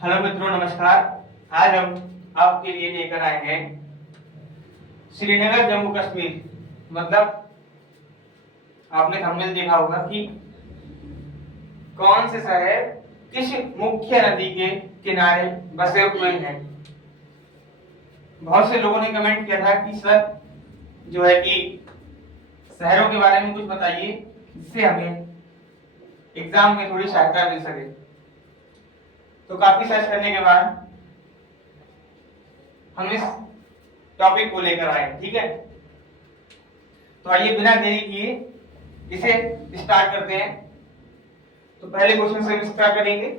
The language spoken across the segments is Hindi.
हेलो मित्रों, नमस्कार। आज हम आपके लिए लेकर आए हैं श्रीनगर जम्मू कश्मीर। मतलब आपने थंबनेल देखा होगा कि कौन से शहर किस मुख्य नदी के किनारे बसे हुए हैं। बहुत से लोगों ने कमेंट किया था कि सर जो है कि शहरों के बारे में कुछ बताइए जिससे हमें एग्जाम में थोड़ी सहायता मिल सके। तो काफी सर्च करने के बाद हम इस टॉपिक को लेकर आए। ठीक है, तो आइए बिना देरी किए इसे स्टार्ट करते हैं। तो पहले क्वेश्चन से स्टार्ट करेंगे।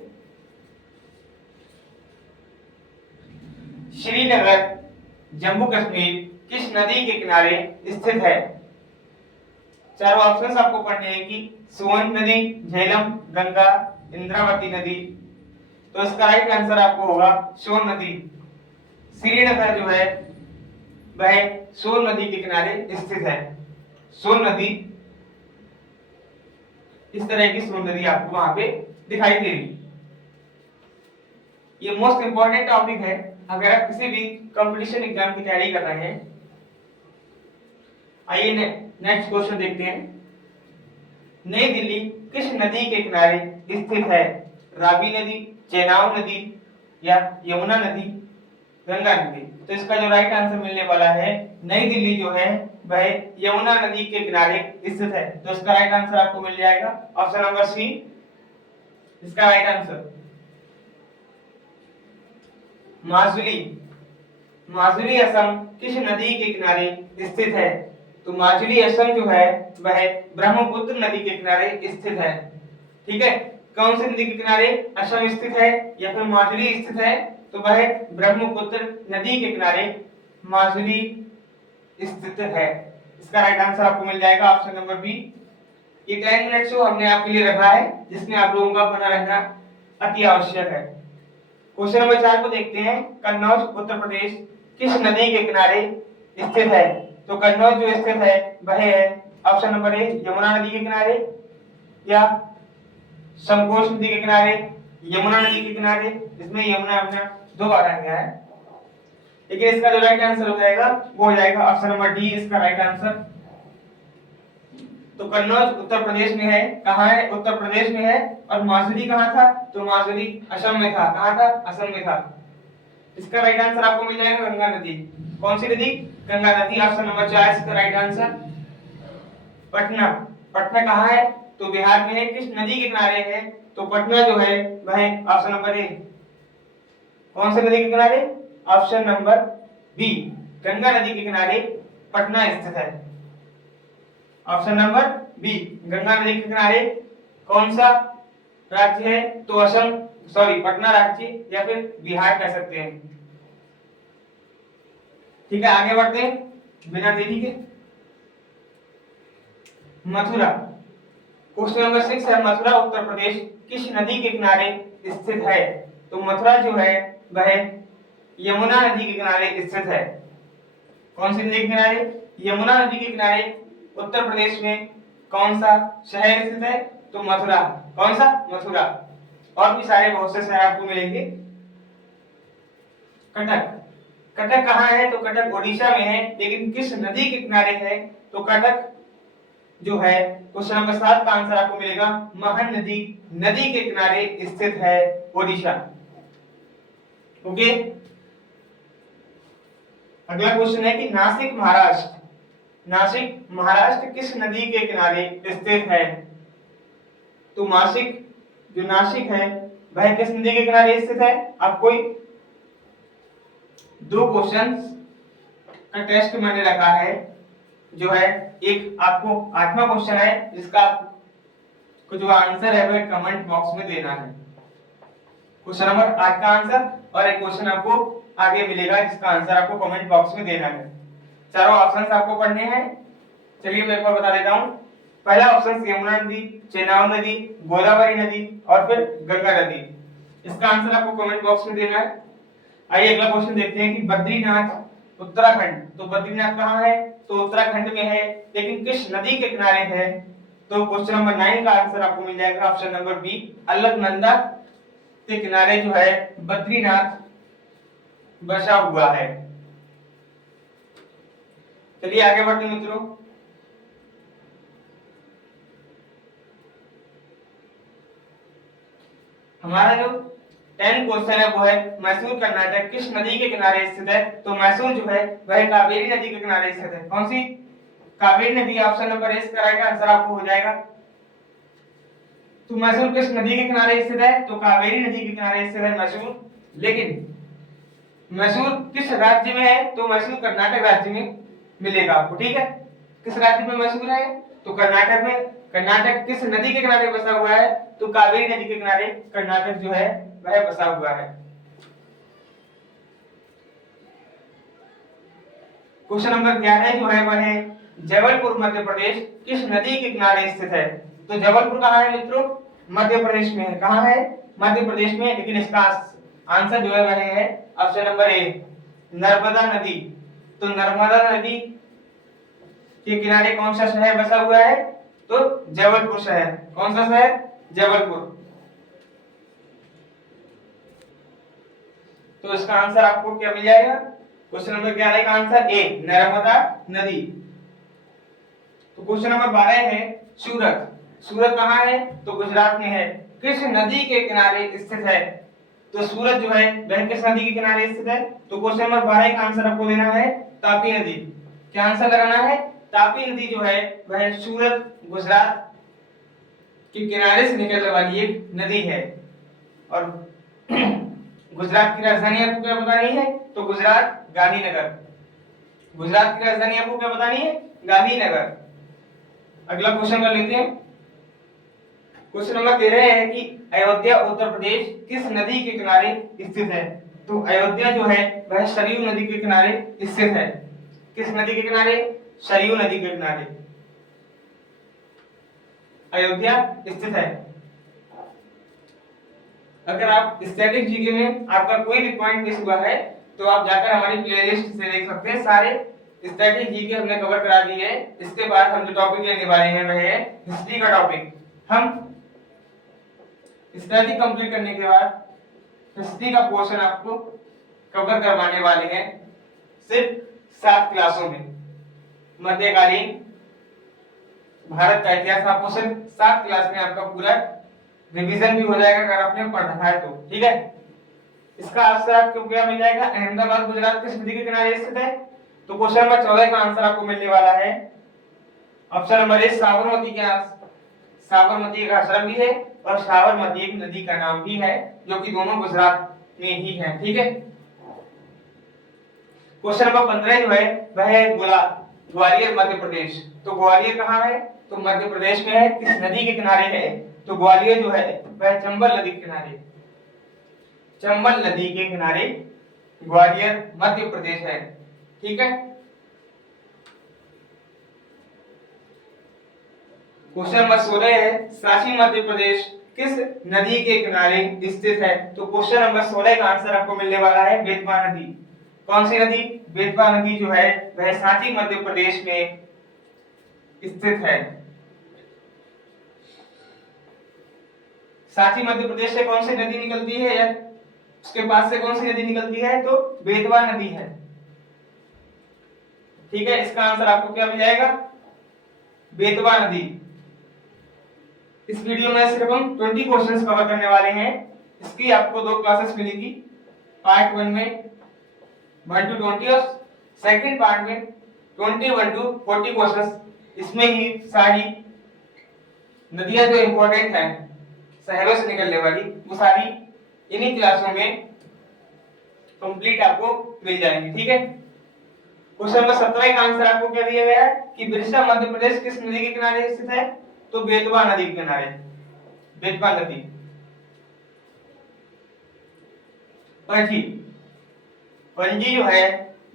श्रीनगर जम्मू कश्मीर किस नदी के किनारे स्थित है? चारों ऑप्शंस आपको पढ़ने हैं कि सोन नदी, झेलम, गंगा, इंद्रावती नदी। तो इसका राइट आंसर आपको होगा सोन नदी। श्रीनगर जो है वह सोन नदी के किनारे स्थित है। सोन नदी, इस तरह की सोन नदी आपको वहां पे दिखाई दे रही। ये मोस्ट इंपॉर्टेंट टॉपिक है अगर आप किसी भी कंपटीशन एग्जाम की तैयारी कर रहे हैं। आइए नेक्स्ट क्वेश्चन देखते हैं। नई दिल्ली किस नदी के किनारे स्थित है? रावी नदी, चेनाब नदी या यमुना नदी, गंगा नदी। तो इसका जो राइट आंसर मिलने वाला है, नई दिल्ली जो है वह यमुना नदी के किनारे स्थित है। तो इसका राइट आंसर आपको मिल जाएगा ऑप्शन नंबर सी, इसका राइट आंसर। माजुली, माजुली असम किस नदी के किनारे स्थित है? तो माजुली असम जो है वह ब्रह्मपुत्र नदी के किनारे स्थित है। ठीक है, कौन सी नदी के किनारे असम स्थित है या फिर माजुली स्थित है? तो वह ब्रह्मपुत्र नदी के किनारे माजुली स्थित है। इसका राइट आंसर आपको मिल जाएगा ऑप्शन नंबर बी। ये 10 मिनट शो हमने आपके लिए रखा है जिसमें आप लोगों का बना रहना अति आवश्यक है। क्वेश्चन नंबर 4 को देखते हैं। कन्नौज उत्तर प्रदेश किस नदी के किनारे स्थित है? तो कन्नौज जो स्थित है वह है ऑप्शन नंबर ए, यमुना नदी के किनारे या संकोच नदी के किनारे, यमुना नदी के किनारे। इसमें यमुना अपना 2 बार आ गया है, लेकिन इसका जो राइट आंसर हो जाएगा वो हो जाएगा ऑप्शन नंबर डी, इसका राइट आंसर। तो कन्नौज उत्तर प्रदेश में है। कहाँ है? उत्तर प्रदेश में है। और माजुली कहाँ था? तो माजुली असम में था। कहाँ था? असम में था। इसका राइट आंसर आपको मिल जाएगा गंगा नदी। कौन सी नदी? गंगा नदी, ऑप्शन नंबर 4 इसका राइट आंसर। पटना, पटना कहाँ है? तो बिहार में है। किस नदी के किनारे है? तो पटना जो है वह ऑप्शन नंबर ए। कौन सी नदी के किनारे? ऑप्शन नंबर बी, गंगा नदी के किनारे पटना स्थित है। ऑप्शन नंबर बी, गंगा नदी के किनारे कौन सा राज्य है? तो असम, सॉरी पटना राज्य या फिर बिहार कह सकते हैं। ठीक है, आगे बढ़ते हैं बिना देरी के। मथुरा, क्वेश्चन नंबर 6 है। मथुरा उत्तर प्रदेश किस नदी के किनारे स्थित है? तो मथुरा जो है वह यमुना नदी के किनारे स्थित है। कौन सी नदी के किनारे? यमुना नदी के किनारे उत्तर प्रदेश में कौन सा शहर स्थित है? तो मथुरा। कौन सा? मथुरा। और भी सारे बहुत से शहर आपको मिलेंगे। कटक, कटक कहाँ है? तो कटक ओडिशा में है, लेकिन किस नदी के किनारे है? तो कटक जो है क्वेश्चन नंबर 7 का आंसर आपको मिलेगा महान नदी, नदी के किनारे स्थित है ओडिशा। ओके, अगला क्वेश्चन है कि नासिक महाराष्ट्र, नासिक महाराष्ट्र किस नदी के किनारे स्थित है? तो नासिक जो नासिक है वह किस नदी के किनारे स्थित है? आपको 2 क्वेश्चंस का टेस्ट मैंने रखा है, जो है एक आपको 8वां क्वेश्चन है जिसका आपको जो आंसर है वह कमेंट बॉक्स में देना है। क्वेश्चन नंबर 8 का आंसर, और एक क्वेश्चन आपको आगे मिलेगा जिसका आंसर आपको कमेंट बॉक्स में देना है। चारों ऑप्शंस आपको पढ़ने हैं। चलिए मैं एक बार बता देता हूं। पहला ऑप्शन यमुना नदी, चेनाब नदी, गोदावरी नदी और फिर गंगा नदी। इसका आंसर आपको कमेंट बॉक्स में देना है। आइए अगला क्वेश्चन देखते हैं कि बद्रीनाथ उत्तराखंड, तो बद्रीनाथ कहाँ है? तो उत्तराखंड में है, लेकिन किस नदी के किनारे है? तो क्वेश्चन नंबर 9 का आंसर आपको मिल जाएगा ऑप्शन नंबर बी, अलकनंदा के किनारे जो है बद्रीनाथ बसा हुआ है। चलिए आगे बढ़ते हैं मित्रों। हमारा जो 10 क्वेश्चन है वो है मैसूर कर्नाटक किस नदी के किनारे स्थित है। तो मैसूर जो है वह कावेरी नदी के किनारे स्थित है। कौन सी? कावेरी नदी। ऑप्शन नंबर ए कराएगा आंसर आपको हो जाएगा। तो मैसूर किस नदी के किनारे स्थित है? तो कावेरी नदी के किनारे स्थित है मैसूर। लेकिन मैसूर किस राज्य में है? तो मैसूर कर्नाटक राज्य में मिलेगा आपको। ठीक है, किस राज्य में मैसूर है? तो कर्नाटक में। कर्नाटक किस नदी के किनारे बसा हुआ है? तो कावेरी नदी के किनारे कर्नाटक जो है वह बसा हुआ है। क्वेश्चन नंबर 11 जो है वह है जबलपुर मध्य प्रदेश किस नदी के किनारे स्थित है। तो जबलपुर कहाँ है मित्रों? मध्य प्रदेश में है। कहाँ है? मध्य प्रदेश में। लेकिन इसका आंसर जो है वह है ऑप्शन नंबर ए नर्मदा नदी। तो नर्मदा नदी के किनारे कौन सा शहर बसा हुआ है? तो जबलपुर शहर। कौन सा शहर? जबलपुर। तो इसका आंसर आपको क्या मिल जाएगा? क्वेश्चन नंबर 11 का आंसर ए नर्मदा नदी। तो क्वेश्चन नंबर 12 है सूरत। सूरत कहाँ है? तो गुजरात में है। किस नदी के किनारे स्थित है? तो सूरत जो है वह किस नदी के किनारे स्थित है? तो क्वेश्चन नंबर 12 का आंसर आपको देना है तापी नदी। क्या आंसर लगाना है? तापी नदी जो है वह सूरत गुजरात के किनारे से निकलने वाली एक नदी है। और गुजरात की राजधानी आपको क्या बतानी है? तो गुजरात गांधीनगर। गुजरात की राजधानी आपको क्या बतानी है? गांधीनगर। अगला क्वेश्चन कर लेते हैं। क्वेश्चन नंबर 13 है कि अयोध्या उत्तर प्रदेश किस नदी के किनारे स्थित है। तो अयोध्या जो है वह सरयू नदी के किनारे स्थित है। किस नदी के किनारे? सरयू नदी के किनारे अयोध्या स्थित है। अगर आप स्टैटिक जीके में आपका कोई भी पॉइंट मिस हुआ है तो आप जाकर हमारी प्लेलिस्ट से देख सकते हैं। सारे स्टैटिक जीके हमने कवर करा दिए है। इसके बाद हम जो टॉपिक लेने वाले हैं वह है हिस्ट्री का टॉपिक। हम स्टडी कंप्लीट करने के बाद हिस्ट्री का पोर्शन आपको कवर करवाने वाले हैं सिर्फ 7 क्लासों में। मध्यकालीन भारत का इतिहास आपको सिर्फ 7 क्लास में आपका पूरा रिवीजन भी हो जाएगा अगर आपने पढ़ा है तो। ठीक है, इसका आंसर आपको क्या मिल जाएगा? अहमदाबाद गुजरात किस नदी के किनारे स्थित है? तो क्वेश्चन नंबर 14 का आंसर आपको मिलने वाला है ऑप्शन नंबर ए साबरमती के साबरमती एक आश्रम भी है और साबरमती एक नदी का नाम भी है जो कि दोनों गुजरात में ही है। ठीक है, क्वेश्चन नंबर 15 जो है वह है ग्वालियर मध्य प्रदेश। तो ग्वालियर कहाँ है? तो मध्य प्रदेश में है। किस नदी के किनारे है? तो ग्वालियर जो है वह चंबल नदी के किनारे, चंबल नदी के किनारे ग्वालियर मध्य प्रदेश है। ठीक है, क्वेश्चन नंबर 16 है सांची मध्य प्रदेश किस नदी के किनारे स्थित है। तो क्वेश्चन नंबर 16 का आंसर आपको मिलने वाला है बेतवा नदी। कौन सी नदी? बेतवा नदी जो है वह सांची मध्य प्रदेश में स्थित है। सांची मध्य प्रदेश से कौन सी नदी निकलती है या उसके पास से कौन सी नदी निकलती है? तो बेतवा नदी है। ठीक है, इसका आंसर आपको क्या मिल जाएगा? बेतवा नदी। इस वीडियो में सिर्फ हम 20 क्वेश्चंस कवर करने वाले हैं। इसकी आपको 2 क्लासेस मिलेगी। पार्ट 1 में 1 to 20 और सेकंड पार्ट में 21 to 40 क्वेश्चंस। इसमें ही सारी नदियां जो इंपॉर्टेंट हैं शहरों से निकलने वाली वो सारी इन्हीं क्लासों में कंप्लीट आपको मिल जाएंगी। ठीक है, क्वेश्चन नंबर 17 का आंसर आपको क्या दिया गया है कि बिरसा मध्य प्रदेश किस नदी के किनारे स्थित है? तो बेतवा नदी के किनारे, बेतवा नदी। पणजी, पणजी जो है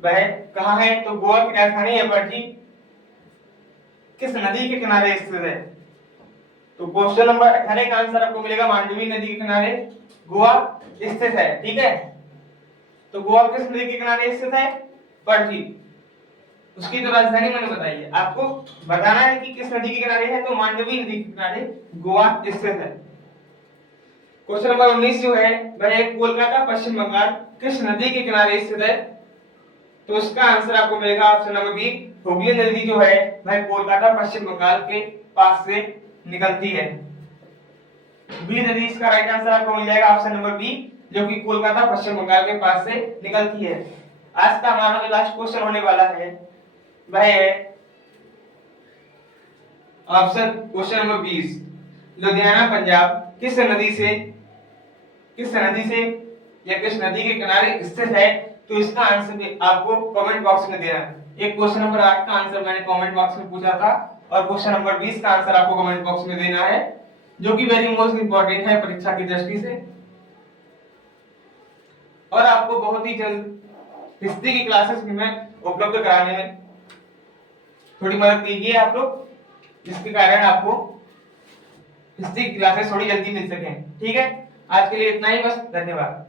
वह कहाँ है? तो गोवा की राजधानी है पणजी किस नदी के किनारे स्थित है? तो क्वेश्चन नंबर 18 का आंसर आपको मिलेगा मांडवी नदी के किनारे गोवा स्थित है। ठीक है, तो गोवा किस नदी के किनारे स्थित है? पणजी। उसकी तो राजधानी मैंने बताई है, आपको बताना है कि किस नदी के किनारे है। तो मांडवी नदी के किनारे गोवा स्थित है। क्वेश्चन नंबर 19 जो है वह कोलकाता पश्चिम बंगाल किस नदी के किनारे स्थित है? तो उसका आंसर आपको मिलेगा ऑप्शन नंबर बी, हुगली नदी जो है वह कोलकाता पश्चिम बंगाल के पास से निकलती है। हुगली नदी इसका राइट आंसर आपको मिल जाएगा ऑप्शन नंबर बी, जो कि कोलकाता पश्चिम बंगाल के पास से निकलती है। आज का हमारा जो लास्ट क्वेश्चन होने वाला है वह है option question number 20, Ludhiana Punjab किस नदी से या किस नदी के किनारे स्थित है? तो इसका आंसर भी आपको कमेंट बॉक्स में देना है। एक क्वेश्चन नंबर 8 का आंसर मैंने कमेंट बॉक्स में पूछा था और क्वेश्चन नंबर 20 का आंसर आपको कमेंट बॉक्स में देना है, जो कि वेरी मोस्ट इंपॉर्टेंट है परीक्षा की दृष्टि से। और आपको बहुत ही जल्द हिस्ट्री की क्लासेस भी मैं उपलब्ध कराने में थोड़ी मदद कीजिए आप लोग, जिसके कारण आपको हिस्ट्री की क्लासेस थोड़ी जल्दी मिल सके। ठीक है, आज के लिए इतना ही, बस, धन्यवाद।